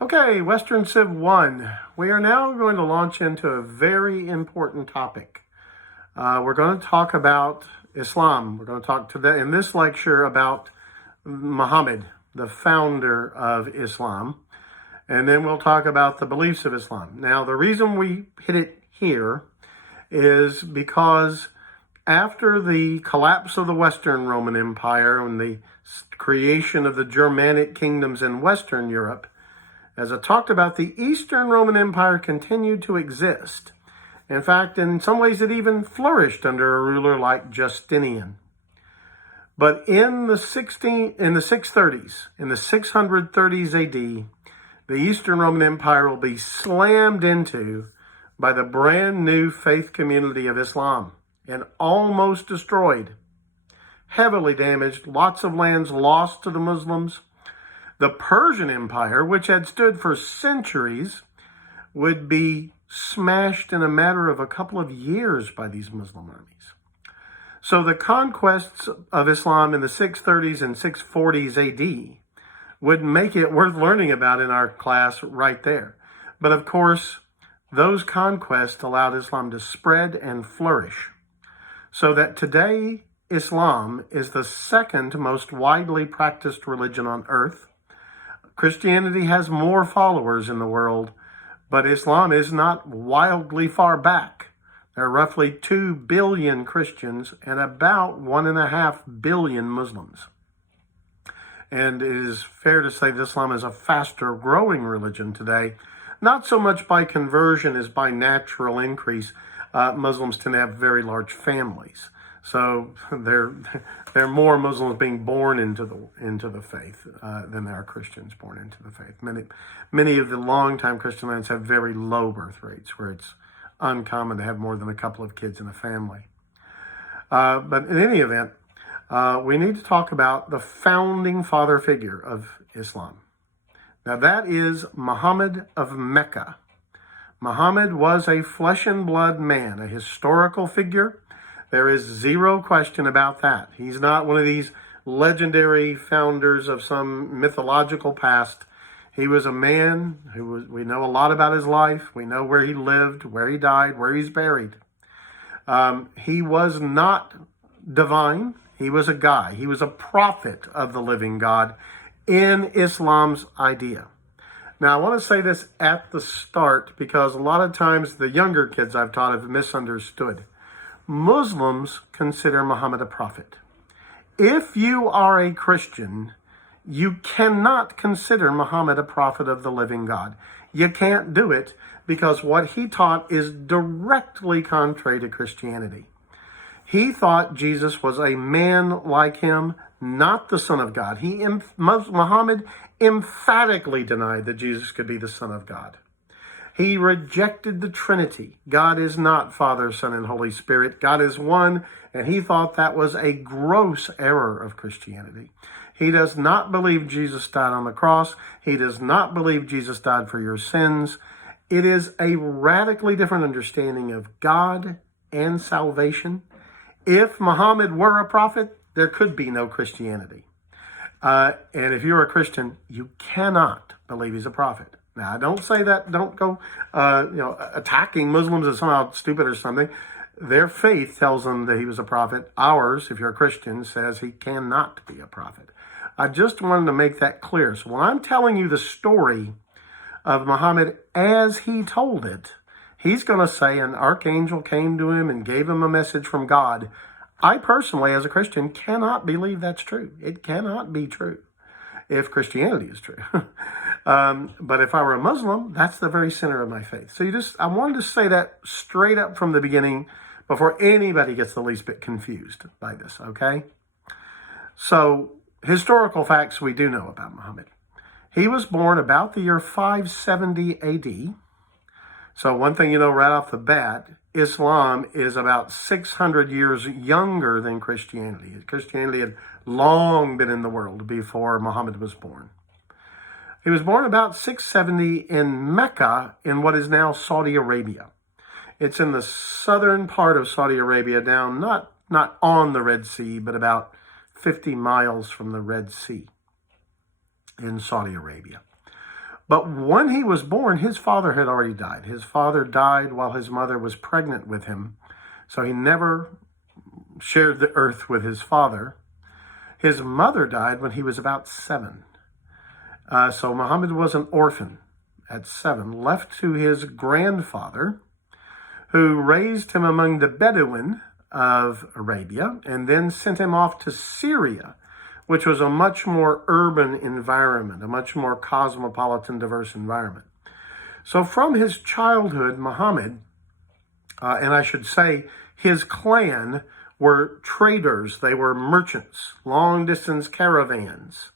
Okay, Western Civ 1. We are now going to launch into a very important topic. We're going to talk about Islam. We're going to talk today in this lecture about Muhammad, the founder of Islam. And then we'll talk about the beliefs of Islam. Now, the reason we hit it here is because after the collapse of the Western Roman Empire and the creation of the Germanic kingdoms in Western Europe, as I talked about, the Eastern Roman Empire continued to exist. In fact, in some ways, it even flourished under a ruler like Justinian. But in the 630s, in the 630s AD, the Eastern Roman Empire will be slammed into by the brand new faith community of Islam and almost destroyed, heavily damaged, lots of lands lost to the Muslims. The Persian Empire, which had stood for centuries, would be smashed in a matter of a couple of years by these Muslim armies. So the conquests of Islam in the 630s and 640s AD would make it worth learning about in our class right there. But of course, those conquests allowed Islam to spread and flourish, so that today Islam is the second most widely practiced religion on earth. Christianity has more followers in the world, but Islam is not wildly far back. There are roughly 2 billion Christians and about 1.5 billion Muslims. And it is fair to say that Islam is a faster growing religion today, not so much by conversion as by natural increase. Muslims tend to have very large families. So there are more Muslims being born into the faith than there are Christians born into the faith. Many of the longtime Christian lands have very low birth rates, where it's uncommon to have more than a couple of kids in a family. But in any event, we need to talk about the founding father figure of Islam. Now that is Muhammad of Mecca. Muhammad was a flesh and blood man, a historical figure. There is zero question about that. He's not one of these legendary founders of some mythological past. He was a man we know a lot about his life. We know where he lived, where he died, where he's buried. He was not divine. He was a guy. He was a prophet of the living God in Islam's idea. Now, I want to say this at the start because a lot of times the younger kids I've taught have misunderstood. Muslims consider Muhammad a prophet. If you are a Christian, you cannot consider Muhammad a prophet of the living God. You can't do it because what he taught is directly contrary to Christianity. He thought Jesus was a man like him, not the Son of God. Muhammad emphatically denied that Jesus could be the Son of God. He rejected the Trinity. God is not Father, Son, and Holy Spirit. God is one, and he thought that was a gross error of Christianity. He does not believe Jesus died on the cross. He does not believe Jesus died for your sins. It is a radically different understanding of God and salvation. If Muhammad were a prophet, there could be no Christianity. And if you're a Christian, you cannot believe he's a prophet. Now, I don't say that, don't go attacking Muslims as somehow stupid or something. Their faith tells them that he was a prophet. Ours, if you're a Christian, says he cannot be a prophet. I just wanted to make that clear. So when I'm telling you the story of Muhammad as he told it, he's going to say an archangel came to him and gave him a message from God. I personally, as a Christian, cannot believe that's true. It cannot be true if Christianity is true. But if I were a Muslim, that's the very center of my faith. So I wanted to say that straight up from the beginning before anybody gets the least bit confused by this, okay? So, historical facts we do know about Muhammad. He was born about the year 570 AD. So one thing you know right off the bat, Islam is about 600 years younger than Christianity. Christianity had long been in the world before Muhammad was born. He was born about 670 in Mecca in what is now Saudi Arabia. It's in the southern part of Saudi Arabia, down not on the Red Sea, but about 50 miles from the Red Sea in Saudi Arabia. But when he was born, his father had already died. His father died while his mother was pregnant with him. So he never shared the earth with his father. His mother died when he was about 7. So Muhammad was an orphan at 7, left to his grandfather, who raised him among the Bedouin of Arabia and then sent him off to Syria, which was a much more urban environment, a much more cosmopolitan, diverse environment. So from his childhood, Muhammad, and I should say his clan, were traders. They were merchants, long-distance caravans.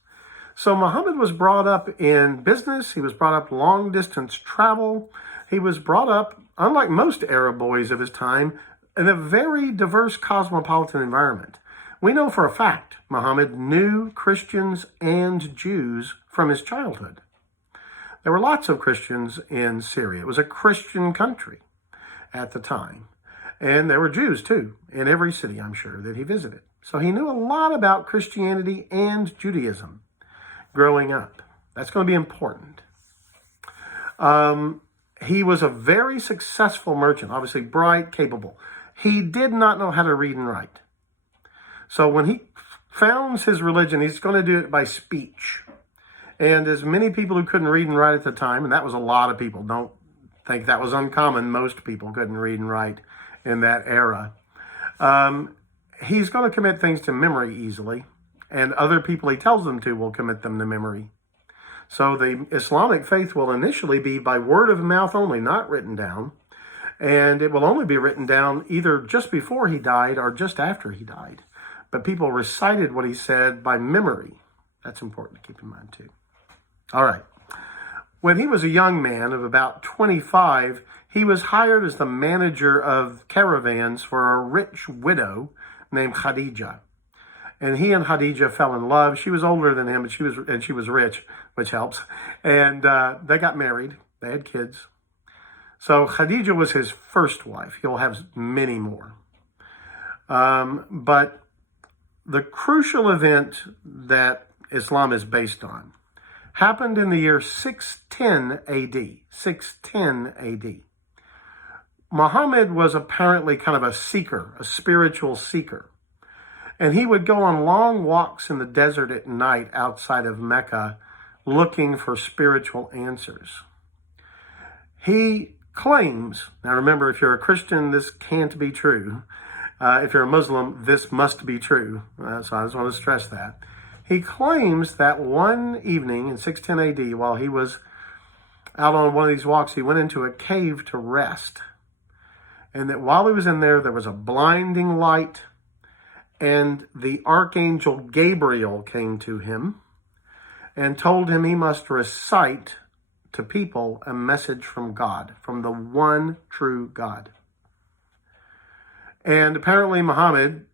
So Muhammad was brought up in business. He was brought up long-distance travel. He was brought up, unlike most Arab boys of his time, in a very diverse cosmopolitan environment. We know for a fact Muhammad knew Christians and Jews from his childhood. There were lots of Christians in Syria. It was a Christian country at the time. And there were Jews, too, in every city, I'm sure, that he visited. So he knew a lot about Christianity and Judaism growing up. That's going to be important. He was a very successful merchant, obviously bright, capable. He did not know how to read and write. So when he founds his religion, he's going to do it by speech. And as many people who couldn't read and write at the time, and that was a lot of people, don't think that was uncommon. Most people couldn't read and write in that era. He's going to commit things to memory easily, and other people he tells them to will commit them to memory. So the Islamic faith will initially be by word of mouth only, not written down. And it will only be written down either just before he died or just after he died. But people recited what he said by memory. That's important to keep in mind too. All right. When he was a young man of about 25, he was hired as the manager of caravans for a rich widow named Khadija. And he and Khadija fell in love. She was older than him, and she was rich, which helps. And they got married. They had kids. So Khadija was his first wife. He'll have many more. But the crucial event that Islam is based on happened in the year 610 AD. 610 AD. Muhammad was apparently kind of a seeker, a spiritual seeker. And he would go on long walks in the desert at night outside of Mecca looking for spiritual answers. He claims, now remember, if you're a Christian, this can't be true. If you're a Muslim, this must be true. So I just want to stress that. He claims that one evening in 610 AD, while he was out on one of these walks, he went into a cave to rest. And that while he was in there, there was a blinding light, and the archangel Gabriel came to him and told him he must recite to people a message from God, from the one true God. And apparently Muhammad,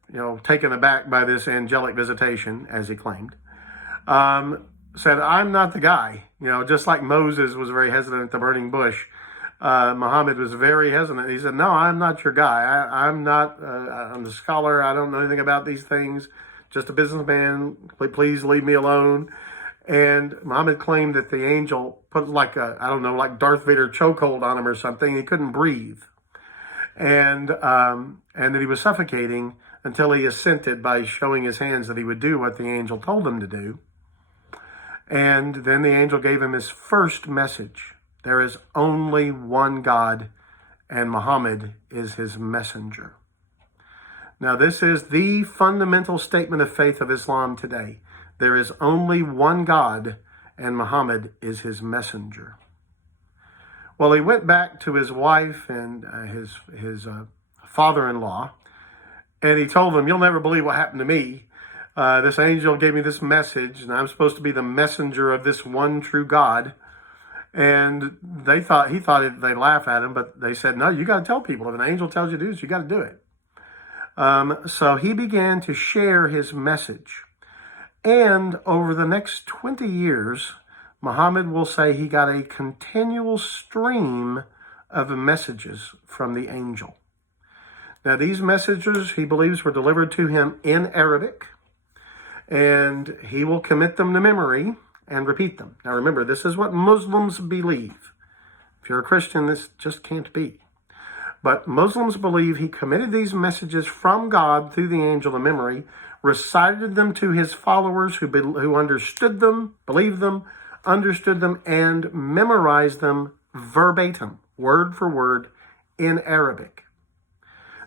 taken aback by this angelic visitation, as he claimed, said, I'm not the guy. Just like Moses was very hesitant at the burning bush, Muhammad was very hesitant. He said, no, I'm not your guy. I'm a scholar. I don't know anything about these things. Just a businessman. Please leave me alone. And Muhammad claimed that the angel put like Darth Vader chokehold on him or something. He couldn't breathe. And that he was suffocating until he assented by showing his hands that he would do what the angel told him to do. And then the angel gave him his first message. There is only one God, and Muhammad is his messenger. Now, this is the fundamental statement of faith of Islam today. There is only one God, and Muhammad is his messenger. Well, he went back to his wife and his father-in-law, and he told them, you'll never believe what happened to me. This angel gave me this message, and I'm supposed to be the messenger of this one true God. And he thought they'd laugh at him, but they said, no, you got to tell people. If an angel tells you to do this, you got to do it. So he began to share his message. And over the next 20 years, Muhammad will say he got a continual stream of messages from the angel. Now, these messages, he believes, were delivered to him in Arabic, and he will commit them to memory. and repeat them. Now remember, this is what Muslims believe. If you're a Christian, this just can't be. But Muslims believe he committed these messages from God through the angel of memory, recited them to his followers who understood them, believed them, understood them, and memorized them verbatim, word for word, in Arabic.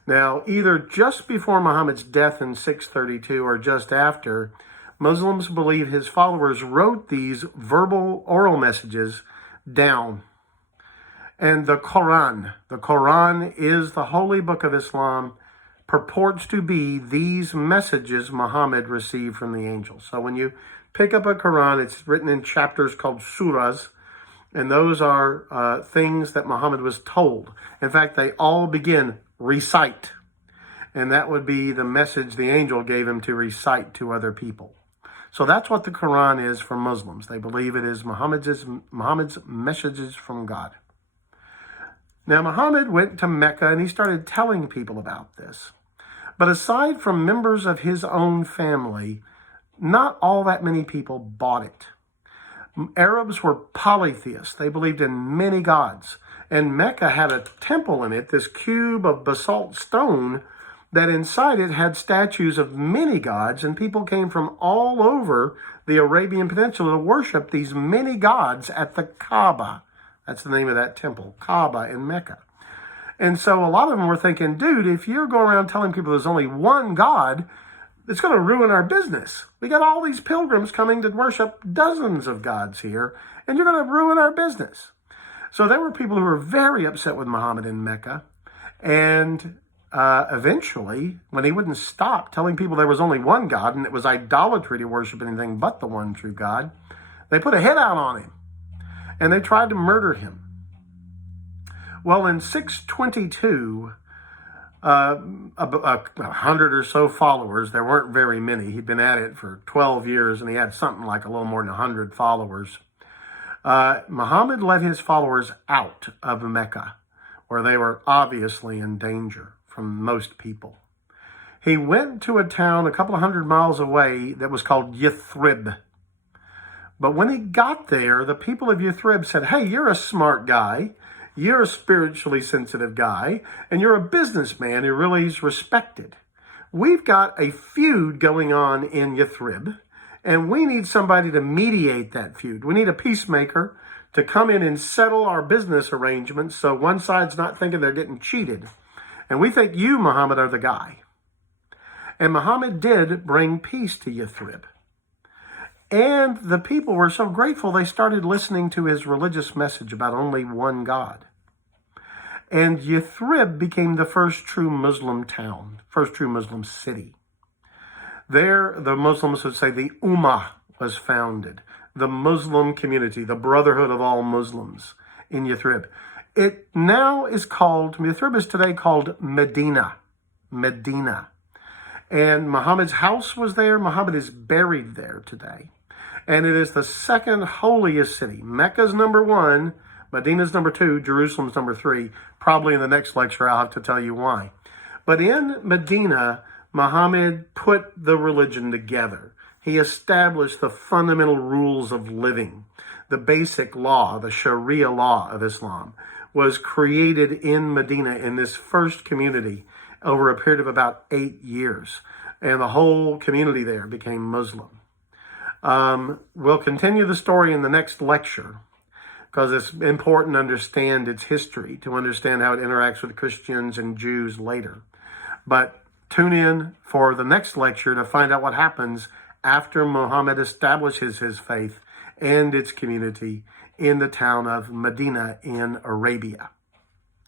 Now, either just before Muhammad's death in 632 or just after, Muslims believe his followers wrote these verbal oral messages down. And the Quran is the holy book of Islam, purports to be these messages Muhammad received from the angel. So when you pick up a Quran, it's written in chapters called surahs, and those are things that Muhammad was told. In fact, they all begin, recite. And that would be the message the angel gave him to recite to other people. So that's what the Quran is for Muslims. They believe it is Muhammad's messages from God. Now, Muhammad went to Mecca and he started telling people about this. But aside from members of his own family, not all that many people bought it. Arabs were polytheists. They believed in many gods. And Mecca had a temple in it, this cube of basalt stone, that inside it had statues of many gods, and people came from all over the Arabian Peninsula to worship these many gods at the Kaaba. That's the name of that temple, Kaaba in Mecca. And so a lot of them were thinking, dude, if you're going around telling people there's only one God, it's going to ruin our business. We got all these pilgrims coming to worship dozens of gods here, and you're going to ruin our business. So there were people who were very upset with Muhammad in Mecca. And eventually, when he wouldn't stop telling people there was only one God and it was idolatry to worship anything but the one true God, they put a hit out on him. And they tried to murder him. Well, in 622, 100 or so followers, there weren't very many. He'd been at it for 12 years, and he had something like a little more than 100 followers. Muhammad led his followers out of Mecca, where they were obviously in danger from most people. He went to a town a couple of 100 miles away that was called Yathrib. But when he got there, the people of Yathrib said, hey, you're a smart guy, you're a spiritually sensitive guy, and you're a businessman who really is respected. We've got a feud going on in Yathrib, and we need somebody to mediate that feud. We need a peacemaker to come in and settle our business arrangements so one side's not thinking they're getting cheated. And we think you, Muhammad, are the guy. And Muhammad did bring peace to Yathrib. And the people were so grateful, they started listening to his religious message about only one God. And Yathrib became the first true Muslim town, first true Muslim city. There, the Muslims would say the Ummah was founded, the Muslim community, the brotherhood of all Muslims in Yathrib. It now is called, Yathrib is today called Medina. Medina. And Muhammad's house was there. Muhammad is buried there today. And it is the second holiest city. Mecca's number 1, Medina's number 2, Jerusalem's number 3. Probably in the next lecture I'll have to tell you why. But in Medina, Muhammad put the religion together. He established the fundamental rules of living. The basic law, the Sharia law of Islam, was created in Medina in this first community over a period of about 8 years. And the whole community there became Muslim. We'll continue the story in the next lecture because it's important to understand its history, to understand how it interacts with Christians and Jews later. But tune in for the next lecture to find out what happens after Muhammad establishes his faith and its community in the town of Medina in Arabia.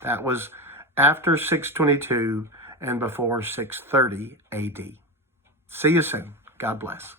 That was after 622 and before 630 AD. See you soon. God bless.